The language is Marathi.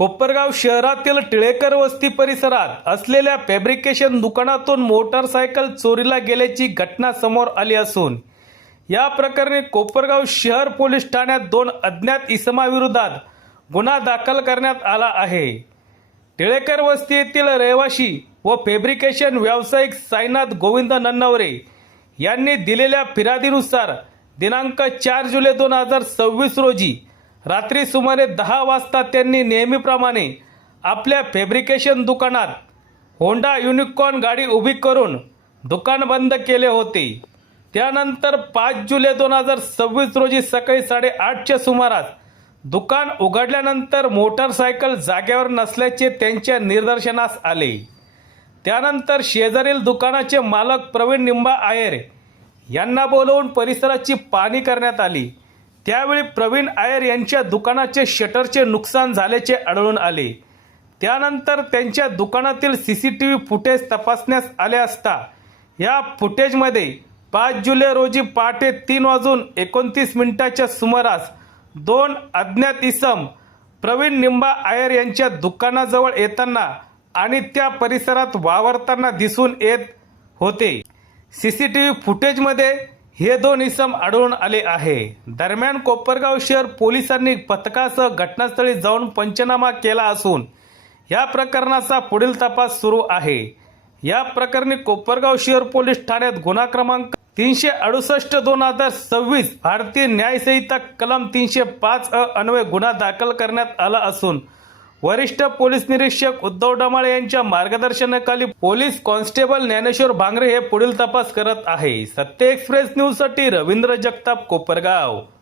कोपरगाव शहरातील टिळेकर वस्ती परिसरात असलेल्या फॅब्रिकेशन दुकानातून मोटारसायकल चोरीला गेल्याची घटना समोर आली असून या प्रकरणी कोपरगाव शहर पोलीस ठाण्यात 2 अज्ञात इसमाविरोधात गुन्हा दाखल करण्यात आला आहे। टिळेकर वस्ती येथील रहिवासी व फॅब्रिकेशन व्यावसायिक साईनाथ गोविंद नन्नवरे यांनी दिलेल्या फिर्यादीनुसार दिनांक 4 जुलै 2026 रोजी रात्री सुमारे 10 वाजता त्यांनी नेहमीप्रमाणे आपल्या फॅब्रिकेशन दुकानात होंडा युनिकॉर्न गाडी उभी करून दुकान बंद केले होते। त्यानंतर 5 जुलै 2026 रोजी सकाळी 8:30च्या सुमारास दुकान उघडल्यानंतर मोटारसायकल जागेवर नसल्याचे त्यांच्या निदर्शनास आले। त्यानंतर शेजारील दुकानाचे मालक प्रवीण निंबा आयर यांना बोलवून परिसराची पाहणी करण्यात आली। त्यावेळी प्रवीण आयर यांच्या दुकानाचे शटरचे नुकसान झाल्याचे आढळून आले। त्यानंतर त्यांच्या दुकानातील सीसीटीव्ही फुटेज तपासण्यास आले असता या फुटेजमध्ये 5 जुलै रोजी पहाटे 3:29च्या सुमारास 2 अज्ञात इसम प्रवीण निंबा आयर यांच्या दुकानाजवळ येताना आणि त्या परिसरात वावरताना दिसून येत होते। सीसीटीव्ही फुटेजमध्ये हे 2 इसम आढळून आले आहे। दरम्यान कोपरगाव शहर पोलिसांनी पथकासह घटनास्थळी जाऊन पंचनामा केला असून या प्रकरणाचा पुढील तपास सुरू आहे। या प्रकरणी कोपरगाव शहर पोलीस ठाण्यात गुन्हा क्रमांक 368/2026 भारतीय न्याय संहिता कलम 305 अन्वये गुन्हा दाखल करण्यात आला असून वरिष्ठ पोलीस निरीक्षक उद्धव डमाळे यांच्या मार्गदर्शनाखाली पोलीस कॉन्स्टेबल ज्ञानेश्वर भांगरे हे पुढील तपास करत आहे। सत्य एक्सप्रेस न्यूज साठी रवींद्र जगताप, कोपरगाव।